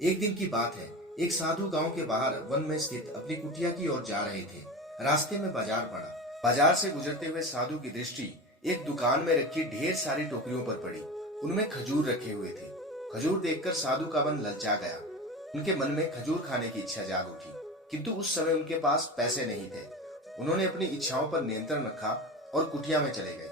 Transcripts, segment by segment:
एक दिन की बात है। एक साधु गांव के बाहर वन में स्थित अपनी कुटिया की ओर जा रहे थे। रास्ते में बाजार पड़ा। बाजार से गुजरते हुए साधु की दृष्टि एक दुकान में रखी ढेर सारी टोकरियों पर पड़ी। उनमें खजूर रखे हुए थे। खजूर देखकर साधु का मन ललचा गया। उनके मन में खजूर खाने की इच्छा जाग उठी, किंतु उस समय उनके पास पैसे नहीं थे। उन्होंने अपनी इच्छाओं पर नियंत्रण रखा और कुटिया में चले गए।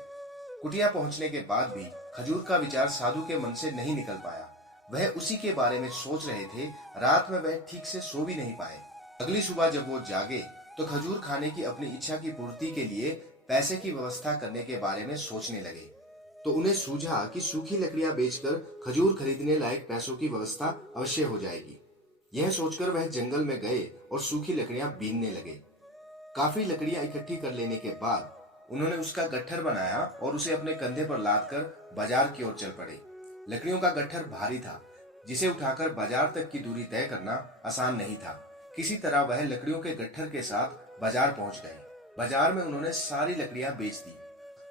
कुटिया पहुंचने के बाद भी खजूर का विचार साधु के मन से नहीं निकल पाया। वह उसी के बारे में सोच रहे थे। रात में वह ठीक से सो भी नहीं पाए। अगली सुबह जब वो जागे तो खजूर खाने की अपनी इच्छा की पूर्ति के लिए पैसे की व्यवस्था करने के बारे में सोचने लगे। तो उन्हें सूझा कि सूखी लकड़ियां बेचकर खजूर खरीदने लायक पैसों की व्यवस्था अवश्य हो जाएगी। यह सोचकर वह जंगल में गए और सूखी लकड़ियां बीनने लगे। काफी लकड़ियां इकट्ठी कर लेने के बाद उन्होंने उसका गट्ठर बनाया और उसे अपने कंधे पर लादकर बाजार की ओर चल पड़े। लकड़ियों का गट्ठर भारी था, जिसे उठाकर बाजार तक की दूरी तय करना आसान नहीं था। किसी तरह वह लकड़ियों के गट्ठर के साथ बाजार पहुंच गए। बाजार में उन्होंने सारी लकड़ियां बेच दी।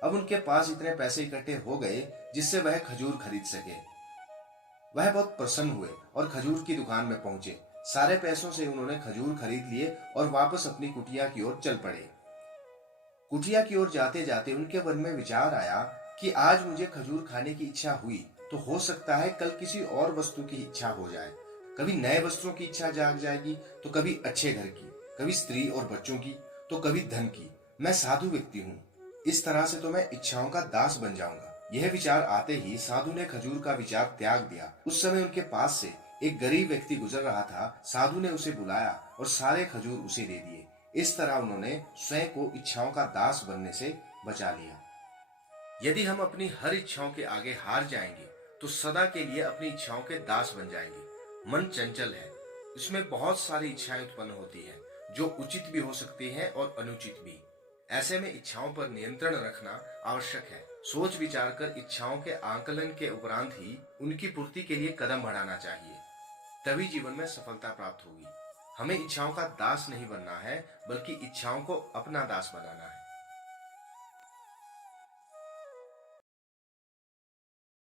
अब उनके पास इतने पैसे इकट्ठे हो गए जिससे वह खजूर खरीद सके। वह बहुत प्रसन्न हुए और खजूर की दुकान में पहुंचे। सारे पैसों से उन्होंने खजूर खरीद लिए और वापस अपनी कुटिया की ओर चल पड़े। कुटिया की ओर जाते जाते उनके मन में विचार आया कि आज मुझे खजूर खाने की इच्छा हुई तो हो सकता है कल किसी और वस्तु की इच्छा हो जाए। कभी नए वस्त्रों की इच्छा जाग जाएगी तो कभी अच्छे घर की, कभी स्त्री और बच्चों की तो कभी धन की। मैं साधु व्यक्ति हूँ, इस तरह से तो मैं इच्छाओं का दास बन जाऊंगा। यह विचार आते ही साधु ने खजूर का विचार त्याग दिया। उस समय उनके पास से एक गरीब व्यक्ति गुजर रहा था। साधु ने उसे बुलाया और सारे खजूर उसे दे दिए। इस तरह उन्होंने स्वयं को इच्छाओं का दास बनने से बचा लिया। यदि हम अपनी हर इच्छाओं के आगे हार जाएंगे तो सदा के लिए अपनी इच्छाओं के दास बन जाएंगे। मन चंचल है, इसमें बहुत सारी इच्छाएं उत्पन्न होती हैं, जो उचित भी हो सकती हैं और अनुचित भी। ऐसे में इच्छाओं पर नियंत्रण रखना आवश्यक है। सोच विचार कर इच्छाओं के आकलन के उपरांत ही उनकी पूर्ति के लिए कदम बढ़ाना चाहिए, तभी जीवन में सफलता प्राप्त होगी। हमें इच्छाओं का दास नहीं बनना है, बल्कि इच्छाओं को अपना दास बनाना है।